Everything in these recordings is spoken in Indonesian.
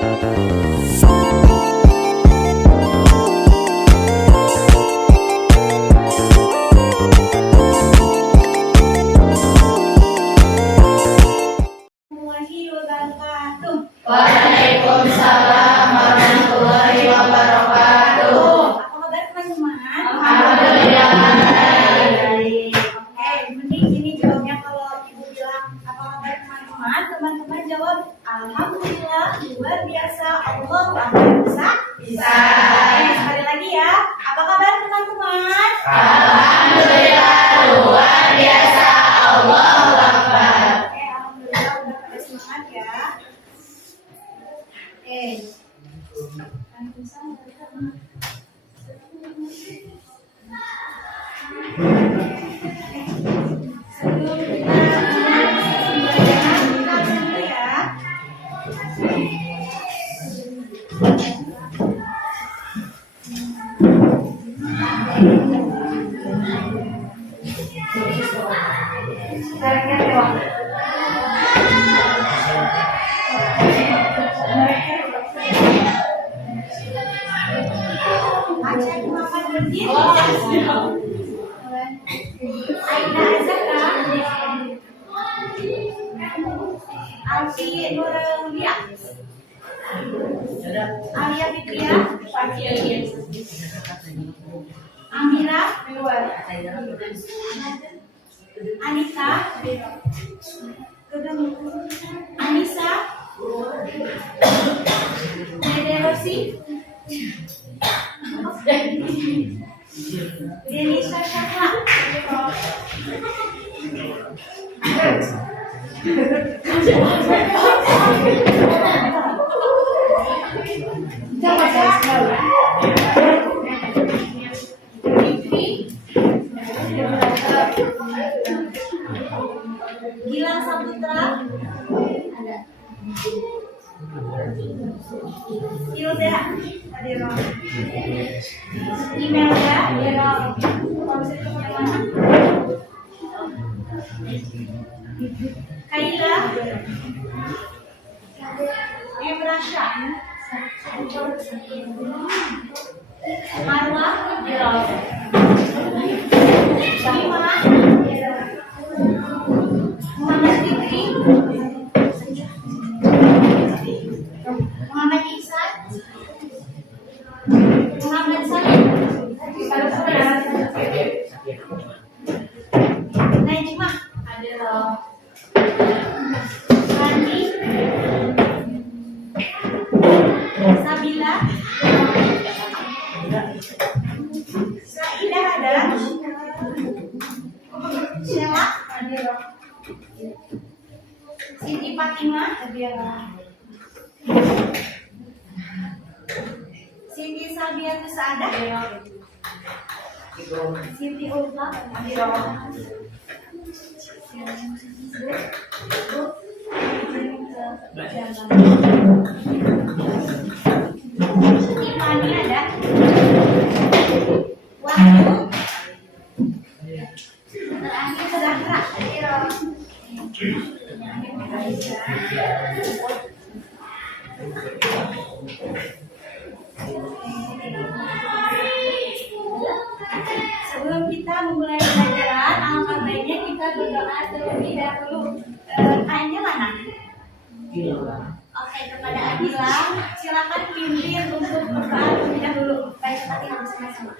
Waalaikumsalam warahmatullahi wabarakatuh. Apa kabar teman-teman? Alhamdulillah. Oke, mending ini jawabnya kalau ibu bilang apa kabar teman-teman, teman-teman jawab alhamdulillah, luar biasa, Allah Akbar. Bisa? Bisa. Sekali lagi ya. Apa kabar teman-teman? Alhamdulillah, luar biasa, Allah Akbar. Oke, alhamdulillah udah pada semangat ya. Alfi Nuraulia, Alia Fitria, Amira, Anita, Anissa, Dede Rosi, Denisa Syahra, Gilang Saputra, Hilda, Adira, Imelda, Adira, Kaila, Ebrasha, Marwa, Shima, Muhammad Fikri, Muhammad Ihsan, Muhammad Salim, Najma, Rani, Sabila, Saidah adalah Sheila, Siti Fatimah, Siti Sabiatus Sadah, Siti Ulfa, Imani ada, Wahyu, terakhir Zahra, sebelum kita memulai pelajaran, alangkah baiknya kita berdoa terlebih dahulu. Kayaknya mana? Oke, kepada Adila, silakan pimpin untuk berdoa terlebih dahulu. Baik, kita sama-sama.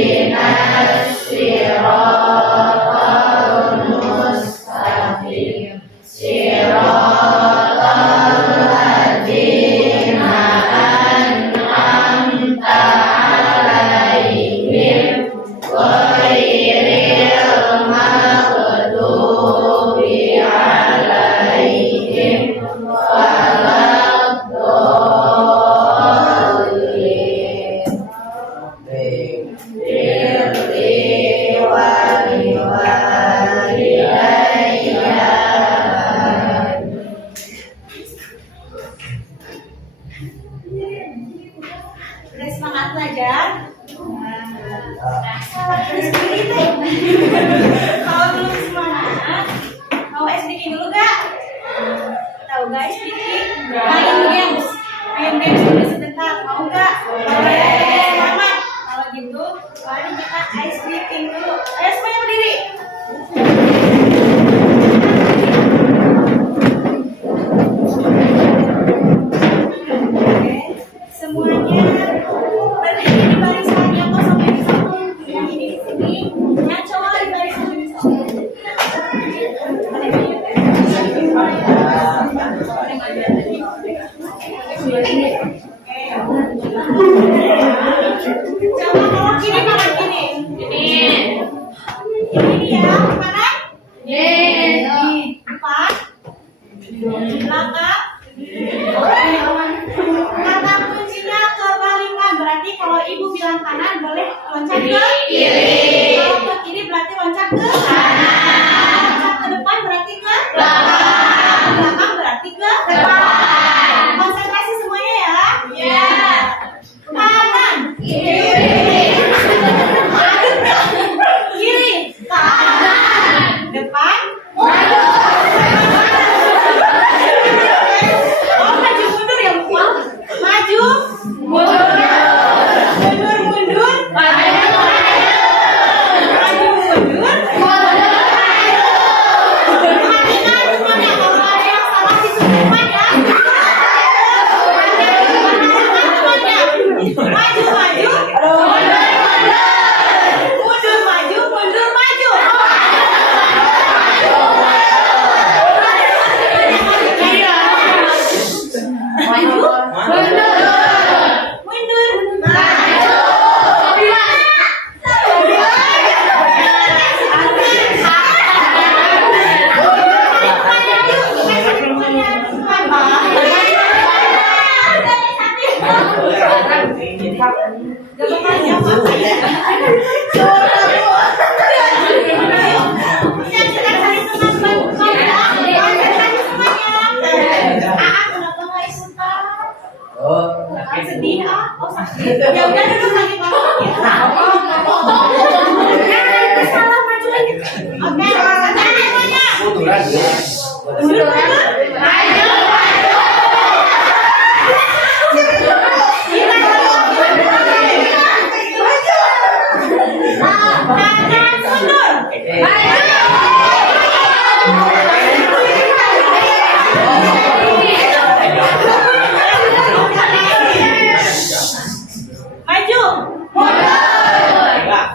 Ihdinas siratal ghairil maghdubi alaihim waladdallin. Birri wal walidayya. Udah semangat belajar? Terus begini. Kalau belum semangat, mau SDK dulu gak? Tahu gak SDK? Main games dulu sebentar, mau gak? Semangat. Kalau gitu, mari kita ice breaking dulu. Ayo semuanya berdiri. Oke, semuanya berdiri di barisan yang kosong yang satu. Yang ini di sini, yang cowok di barisan yang satu. Coba kalau kiri kanan kiri. Ini ya, kanan. Ini 4. Belakang. Kata kuncinya kebalikan, berarti kalau ibu bilang kanan boleh loncat ke kiri. Kalau ke kiri berarti loncat ke kanan. Loncat ke depan berarti ke belakang. Belakang berarti ke depan. Konsentrasi semuanya ya. Iya. Kanan. Kiri. Kiri. Kanan. Depan. Maju. Oh, maju mundur ya, Bu? Maju. Mundur. Mundur, mundur. Maju. Maju, mundur. Perhatikan semuanya, kalau ada yang salah disuruh ya. Maju, maju. Mundur, maju, mundur, maju. Maju, mundur, maju. Sedih ah, oh sakit. Ya udah duduk lagi bangun ya. Salah maju lagi. Oke, semuanya. Mundur, maju. Kanan mundur. Maju.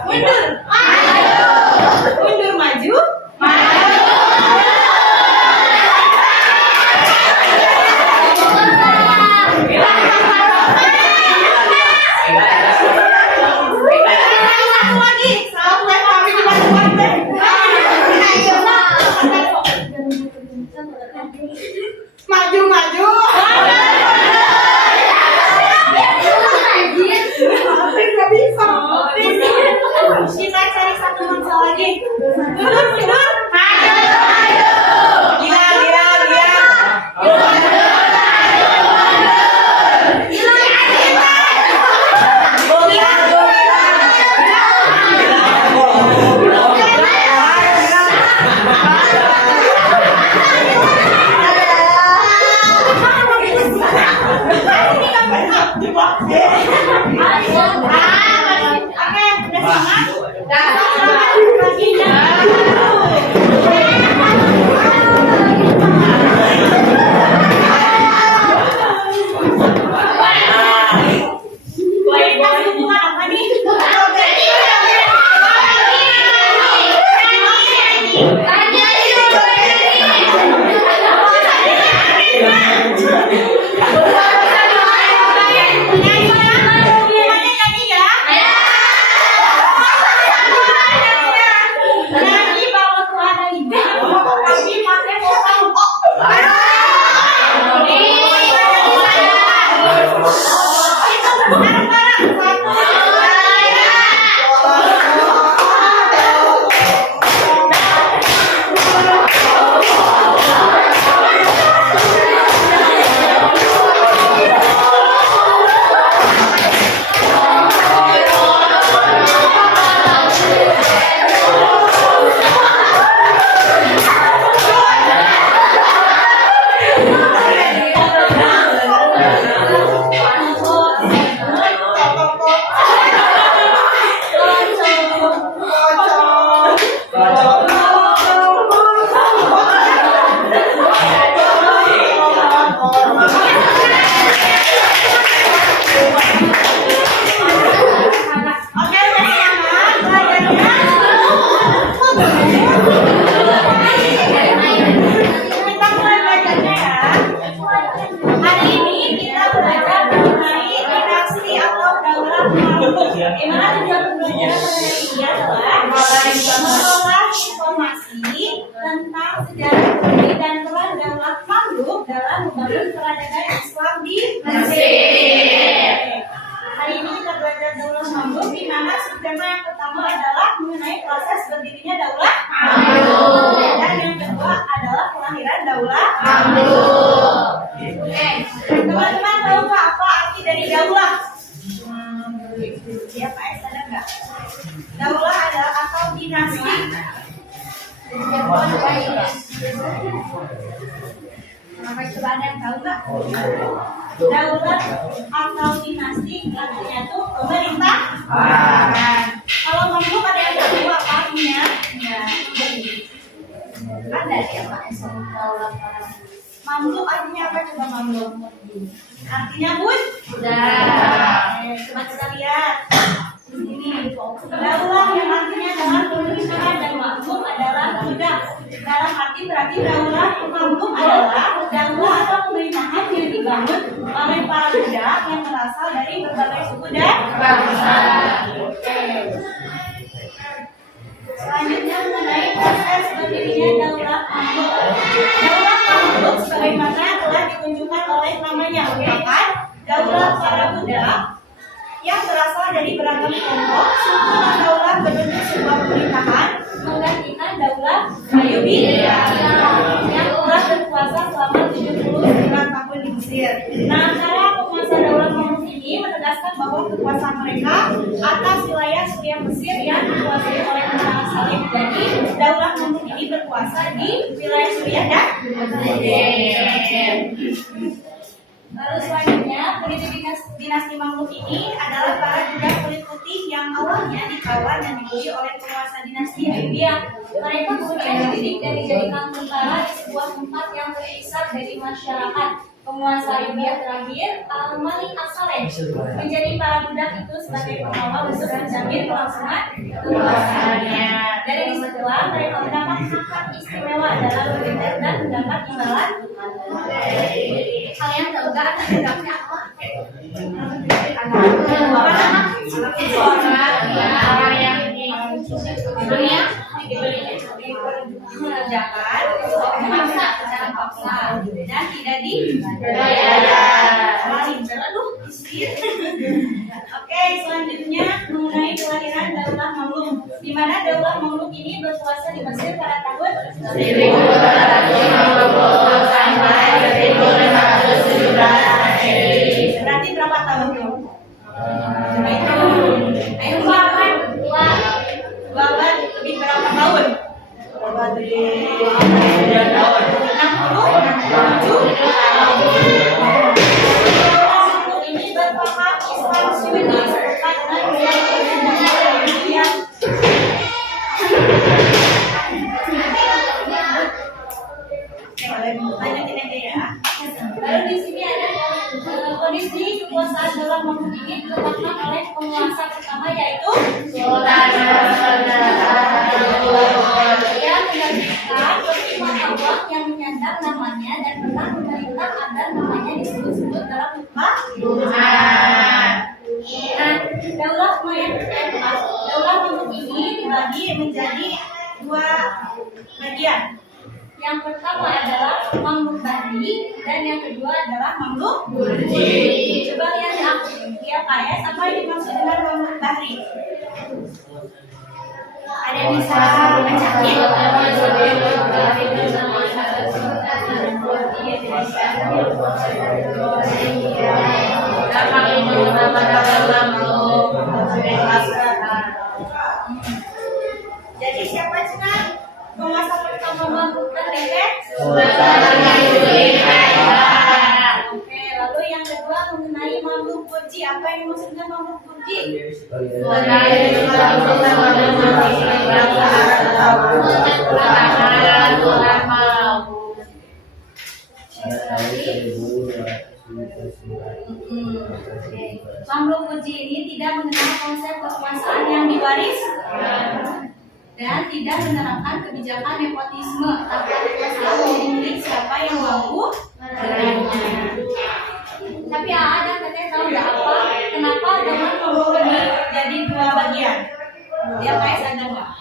Mundur. Mundur, maju. Satu lagi. Maju, maju. Nggak bisa. Kita cari satu mangsa lagi. Mundur, mundur. Gila. Oke, udah semangat? Udah. mengolah informasi tentang sejarah ekonomi dan peran Daulah Mamluk dalam membangun peradaban Islam di Mesir. Hari ini kita belajar Daulah Mamluk, di mana subtema yang pertama adalah mengenai proses berdirinya Daulah Mamluk, dan yang kedua adalah kelahiran Daulah Mamluk. Oke, teman-teman tahu nggak apa arti dari daulah? Ya, Pak S, ada nggak? Daulah adalah atau dinasti. Coba ada yang tahu nggak? Daulah atau dinasti artinya itu pemerintah. Kalau mamluk ada yang tahu apa artinya? Ada ya Pak S. Mamluk artinya apa coba mamluk? Artinya budak. Coba kita lihat. Ini daulah yang artinya adalah pemerintahan dan mamluk adalah budak. Dalam arti berarti daulah mamluk adalah daulah atau pemerintahan yang dibangun oleh para budak yang berasal dari berbagai suku dan bangsa. Selanjutnya mengenai proses berdirinya daulah mamluk. Daulah mamluk sebagaimana telah ditunjukkan oleh namanya, merupakan daulah para budak yang berasal dari beragam kelompok suku dan daulah berbentuk sebuah pemerintahan menggantikan daulah Ayyubiyah yang telah berkuasa selama 79 tahun di Mesir. Nah, cara penguasa daulah mamluk ini menegaskan bahwa kekuasaan mereka atas wilayah Suriah Mesir yang dikuasai oleh Bani Salib. Jadi, daulah mamluk ini berkuasa di wilayah Suriah dan Mesir. Lalu selanjutnya, penduduk dinasti Mamluk ini adalah para budak kulit putih yang awalnya ditawan dan dibeli oleh penguasa dinasti Ayyubiyah. Mereka kemudian dididik dan dijadikan tentara di sebuah tempat yang terpisah dari masyarakat. Penguasa Ayyubiyah terakhir, Al-Malik As-Saleh, menjadi para budak itu sebagai pengawal untuk menjamin kelangsungan kekuasaannya. Dari disitulah mereka mendapat hak istimewa dalam berbeda dan mendapat imbalan. Kalian tahu nggak tandanya apa? Mengerjakan secara paksa dan tidak dibayar. Oke, selanjutnya mengenai kelahiran daulah mamluk, di mana daulah mamluk ini berkuasa di Mesir pada tahun 1450 sampai 1517. Berarti berapa tahun tuh? Ayo banget, lebih berapa tahun? 60 ini berpaham Islam Sunni karena lanjutin aja ya. Lalu di sini ada kondisi kekuasaan daulah mamluk ini ditetapkan oleh penguasa pertama yaitu Sultan yang menggantikan Fatimah Allah yang menyandang namanya dan pernah memerintah agar namanya disebut-sebut dalam Al-Quran. Daulah Umayyah keempat, daulah mamluk ini dibagi menjadi dua bagian. Yang pertama adalah Mamluk Bahri dan yang kedua adalah Mamluk Burji. Coba lihat ya Pak ya, apa yang dimaksud dengan Mamluk Bahri? Ada yang bisa bacain? Jadi siapa Cina? Penguasa pertama Mamluk Bahri? Oke, lalu yang kedua mengenai Mamluk Burji. Apa yang dimaksud dengan Mamluk Burji? Mamluk Burji ini tidak mengenal konsep kekuasaan yang diwaris dan tidak menerapkan kebijakan nepotisme tanpa kekuasaan menjadi milik siapa yang mampu meraihnya. Tapi ada katanya tahu nggak apa kenapa dengan mamluk ini jadi dua bagian? Dia kayak sadar nggak?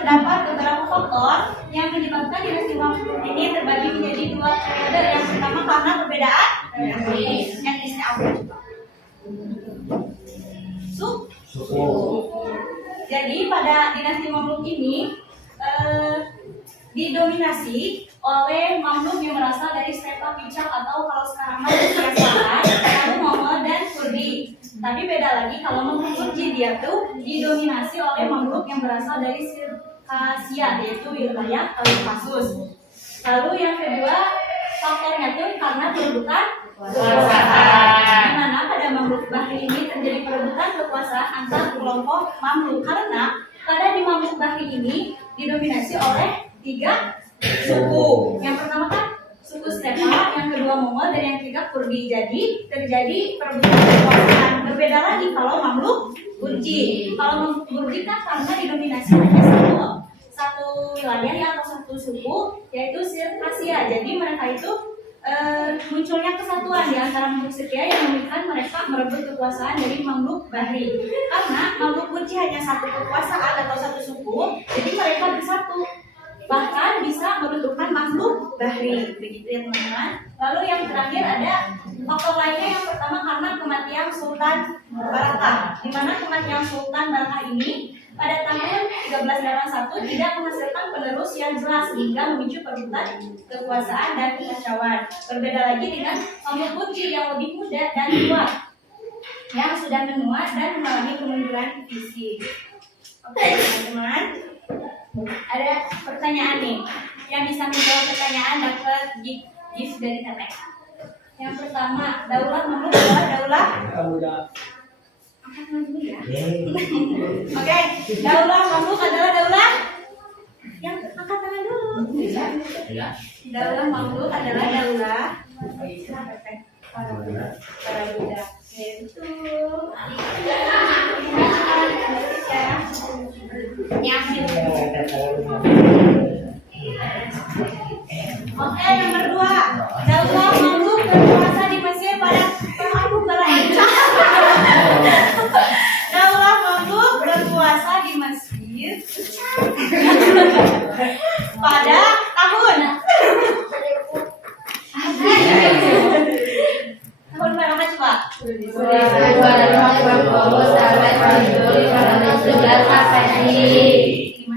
terdapat beberapa faktor yang menyebabkan dinasti Mamluk ini terbagi menjadi dua periode. Yang pertama karena perbedaan etnisnya apa? Suku. Jadi pada dinasti Mamluk ini didominasi oleh Mamluk yang berasal dari strata Kipchak atau kalau sekarang Rusia Selatan, lalu Mongol dan Kurdi. Tapi beda lagi kalau Mamluk Turki, dia tuh didominasi oleh Mamluk yang berasal dari Sirkasia, yaitu wilayah Kaukasus. Lalu yang kedua faktornya tuh karena perebutan kekuasaan. Di mana pada Mamluk Bahri ini terjadi perebutan kekuasaan antar kelompok Mamluk karena pada di Mamluk Bahri ini didominasi oleh 3 suku. Yang pertama kan suku Stepa, yang kedua Mongol, dan yang ketiga Kurdi. Jadi terjadi perebutan kekuasaan. Berbeda lagi kalau Mamluk Gurji. Kalau Mamluk Gurji kan karena didominasi hanya satu wilayah ya, atau satu suku, yaitu Sirkasia. Jadi mereka itu munculnya kesatuan di antara Mamluk Setia yang membuat mereka merebut kekuasaan dari Mamluk Bahri. Karena Mamluk Gurji hanya satu kekuasaan atau satu suku, jadi mereka bersatu, bahkan bisa meruntuhkan Mamluk Bahri. Begitu ya teman-teman. Lalu yang terakhir ada faktor lainnya. Yang pertama karena kematian Sultan Barakah, di mana kematian Sultan Barakah ini pada tahun 1381 tidak menghasilkan penerus yang jelas hingga memicu perebutan kekuasaan dan kekacauan. Berbeda lagi dengan Mamluk Gurji yang lebih muda dan tua, yang sudah menua dan mengalami kemunduran fisik. Oke teman-teman, ada pertanyaan nih. Yang bisa menjawab pertanyaan dapat gift dari Teteh. Yang pertama, daulah Mamluk adalah daulah. Angkat tangan dulu ya. Oke, daulah Mamluk adalah daulah. Yang angkat tangan dulu. Daulah Mamluk adalah daulah para budak. Itu. Oke, nomor 2. Daulah Mamluk berkuasa di Mesir pada Daulah Mamluk berkuasa di Mesir pada tahun berapa coba? 5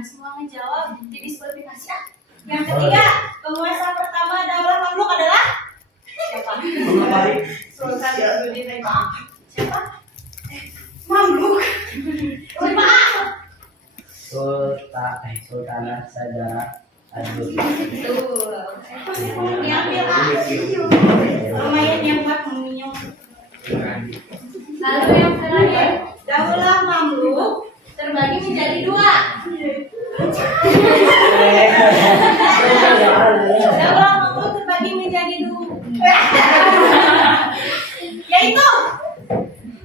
semua ngejawab, jadi diskualifikasi ah. Yang ketiga, penguasa pertama Daulah Mamluk adalah siapa? Sultan Abdul siapa? Mamluk. Siapa? Sultanah Sajarah Abdul. Betul. Diambil ah. Lumayan yang buat meminum. Lalu yang terakhir, Daulah Mamluk terbagi menjadi 2. Daulah Mamluk terbagi menjadi 2. Yaitu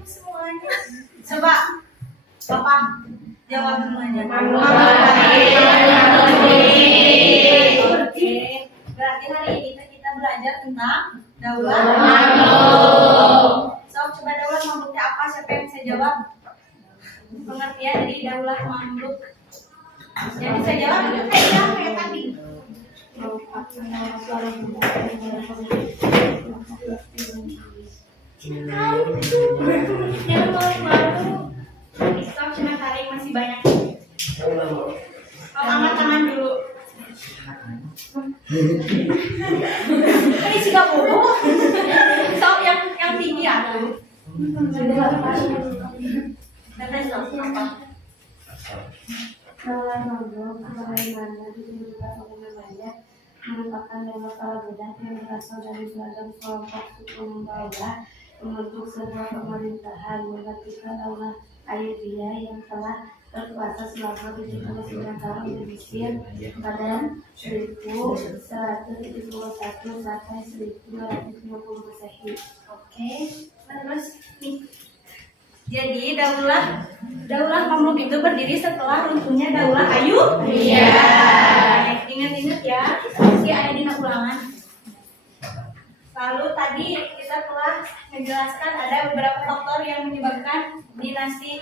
semuanya. Coba Papa jawab semuanya. Oke, berarti hari ini kita belajar tentang Daulah Mamluk. So, coba Daulah Mamluknya apa? Siapa yang bisa jawab? Pengertian dari Daulah Mamluk. Yang bisa jawab itu kayak tadi. Yang baru stop cuma tarik masih banyak. Kalau angkat tangan dulu. Ini 30. Stop yang tinggi ya. Datang stop apa? Daulah Mamluk sebagaimana disebutkan oleh namanya merupakan daulah para budak yang berasal dari beragam kelompok suku daulah membentuk sebuah pemerintahan menggantikan daulah Ayyubiyah yang telah berkuasa selama 79 tahun di Mesir pada 1171 sampai 1250 Masehi. Oke, terus nih. Jadi Daulah Mamluk itu berdiri setelah runtuhnya Daulah Ayyubiyah. Ingat-ingat ya, si ada di ulangan. Lalu tadi kita telah menjelaskan ada beberapa faktor yang menyebabkan dinasti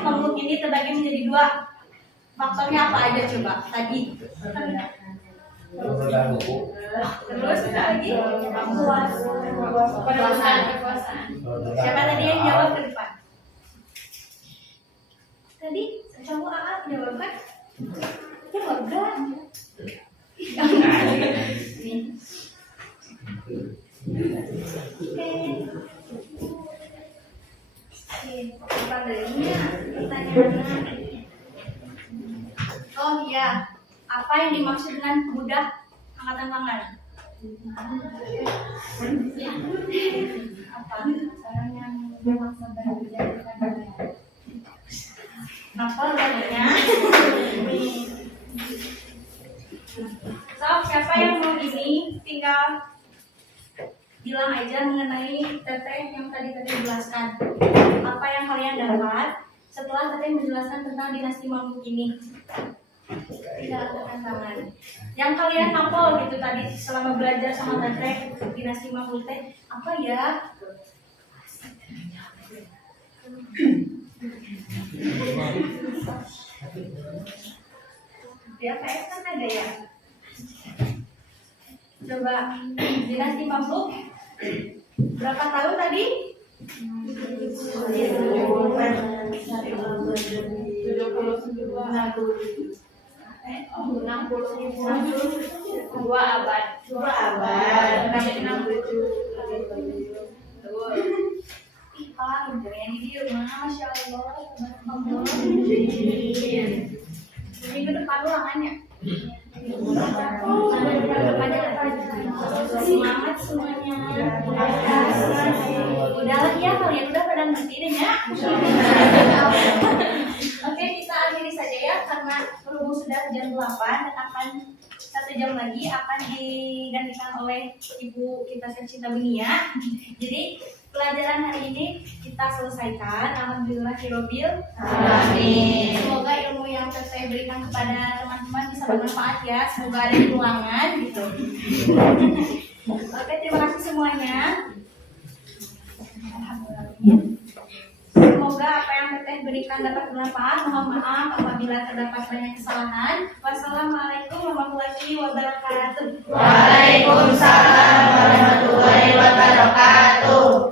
Mamluk ini terbagi menjadi 2. Faktornya apa aja coba tadi? Pemegang buku. Terus apa lagi? Kekuasaan. Siapa tadi yang jawab ke depan? Tadi cowok AA jawab kan? Jawab kan? Apa darinya pertanyaannya? Oh iya, apa yang dimaksud dengan budak? Angkatan tangan. Apa? Orang yang memaksa bekerja bukan dibayar. Apa tadinya? So, siapa yang mau ini tinggal bilang aja mengenai teteh yang tadi jelaskan. Apa yang kalian dapat setelah teteh menjelaskan tentang dinasti Mamluk ini? Tidak angkat tangan. Yang kalian hafal gitu tadi selama belajar sama teteh dinasti Mamluk teh apa ya? Di APS kan ada ya. Coba dinasti Mamluk berapa tahun tadi? 2 abad. Sampai 67. Ih, paling keren di rumah, masya Allah. Minggu depan ulangannya. Semangat semuanya. Udahlah ya, kalian udah pada ngerti deh ya. Oke, kita akhiri saja ya karena berhubung sudah jam 8 dan akan 1 jam lagi akan digantikan oleh ibu kita Cinta Benia. Jadi pelajaran hari ini kita selesaikan. Alhamdulillahirobbil alamin. Semoga ilmu yang saya berikan kepada teman-teman bisa bermanfaat ya. Semoga ada di ruangan gitu. Oke, terima kasih semuanya. Semoga apa yang teteh berikan dapat bermanfaat. Mohon maaf apabila terdapat banyak kesalahan. Wassalamualaikum warahmatullahi wabarakatuh. Waalaikumsalam warahmatullahi wabarakatuh.